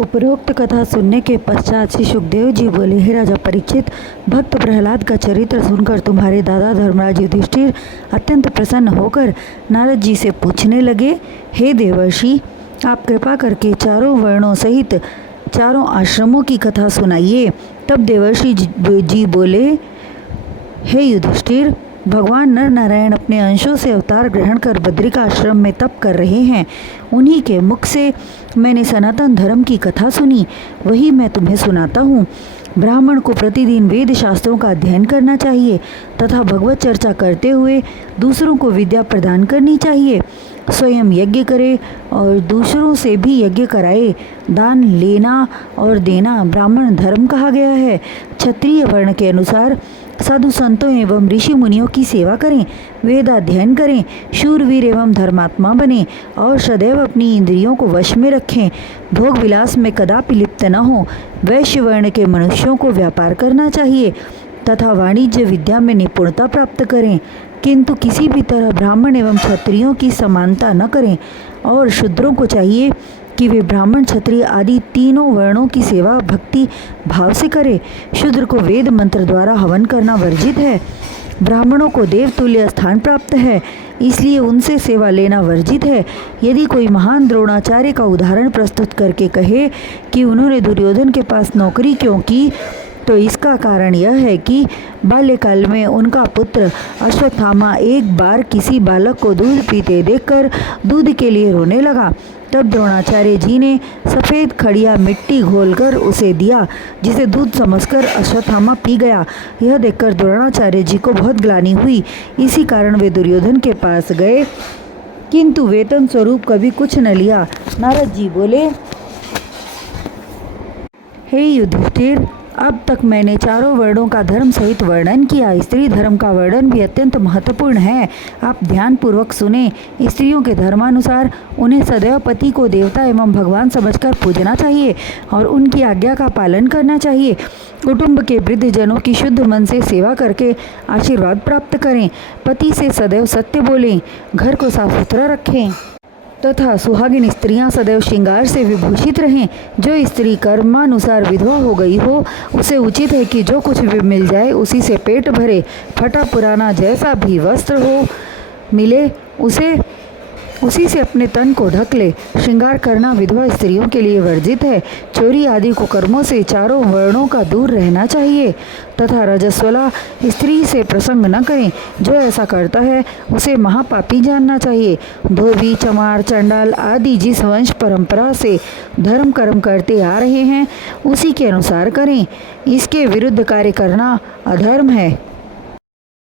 उपरोक्त कथा सुनने के पश्चात श्री सुखदेव जी बोले, हे राजा परीक्षित, भक्त प्रहलाद का चरित्र सुनकर तुम्हारे दादा धर्मराज युधिष्ठिर अत्यंत प्रसन्न होकर नारद जी से पूछने लगे, हे देवर्षि, आप कृपा करके चारों वर्णों सहित चारों आश्रमों की कथा सुनाइए। तब देवर्षि जी बोले, हे युधिष्ठिर, भगवान नर नारायण अपने अंशों से अवतार ग्रहण कर बद्रिका आश्रम में तप कर रहे हैं। उन्हीं के मुख से मैंने सनातन धर्म की कथा सुनी, वही मैं तुम्हें सुनाता हूँ। ब्राह्मण को प्रतिदिन वेद शास्त्रों का अध्ययन करना चाहिए तथा भगवत चर्चा करते हुए दूसरों को विद्या प्रदान करनी चाहिए। स्वयं यज्ञ करे और दूसरों से भी यज्ञ कराए। दान लेना और देना ब्राह्मण धर्म कहा गया है। क्षत्रिय वर्ण के अनुसार साधु संतों एवं ऋषि मुनियों की सेवा करें, वेदाध्ययन करें, शूरवीर एवं धर्मात्मा बने और सदैव अपनी इंद्रियों को वश में रखें। भोग विलास में कदापि लिप्त न हो। वैश्य वर्ण के मनुष्यों को व्यापार करना चाहिए तथा वाणिज्य विद्या में निपुणता प्राप्त करें, किंतु किसी भी तरह ब्राह्मण एवं क्षत्रियों की समानता न करें। और शूद्रों को चाहिए कि वे ब्राह्मण, क्षत्रिय आदि तीनों वर्णों की सेवा भक्ति भाव से करें। शूद्र को वेद मंत्र द्वारा हवन करना वर्जित है। ब्राह्मणों को देवतुल्य स्थान प्राप्त है, इसलिए उनसे सेवा लेना वर्जित है। यदि कोई महान द्रोणाचार्य का उदाहरण प्रस्तुत करके कहे कि उन्होंने दुर्योधन के पास नौकरी क्यों की, तो इसका कारण यह है कि बाल्यकाल में उनका पुत्र अश्वत्थामा एक बार किसी बालक को दूध पीते देखकर दूध के लिए रोने लगा। तब द्रोणाचार्य जी ने सफ़ेद खड़िया मिट्टी घोलकर उसे दिया, जिसे दूध समझकर अश्वत्थामा पी गया। यह देखकर द्रोणाचार्य जी को बहुत ग्लानि हुई। इसी कारण वे दुर्योधन के पास गए, किंतु वेतन स्वरूप कभी कुछ न लिया। नारद जी बोले, हे युधिष्ठिर, अब तक मैंने चारों वर्णों का धर्म सहित वर्णन किया। स्त्री धर्म का वर्णन भी अत्यंत महत्वपूर्ण है। आप ध्यानपूर्वक सुने। स्त्रियों के धर्मानुसार उन्हें सदैव पति को देवता एवं भगवान समझकर पूजना चाहिए और उनकी आज्ञा का पालन करना चाहिए। कुटुंब के वृद्ध जनों की शुद्ध मन से सेवा करके आशीर्वाद प्राप्त करें। पति से सदैव सत्य बोलें, घर को साफ सुथरा रखें तथा सुहागिन स्त्रियां सदैव श्रृंगार से विभूषित रहें। जो स्त्री कर्मानुसार विधवा हो गई हो, उसे उचित है कि जो कुछ भी मिल जाए उसी से पेट भरे। फटा पुराना जैसा भी वस्त्र हो मिले उसी से अपने तन को ढक ले। श्रृंगार करना विधवा स्त्रियों के लिए वर्जित है। चोरी आदि कुकर्मों से चारों वर्णों का दूर रहना चाहिए तथा रजस्वला स्त्री से प्रसंग न करें। जो ऐसा करता है उसे महापापी जानना चाहिए। धोबी, चमार, चंडाल आदि जिस वंश परंपरा से धर्म कर्म करते आ रहे हैं उसी के अनुसार करें। इसके विरुद्ध कार्य करना अधर्म है।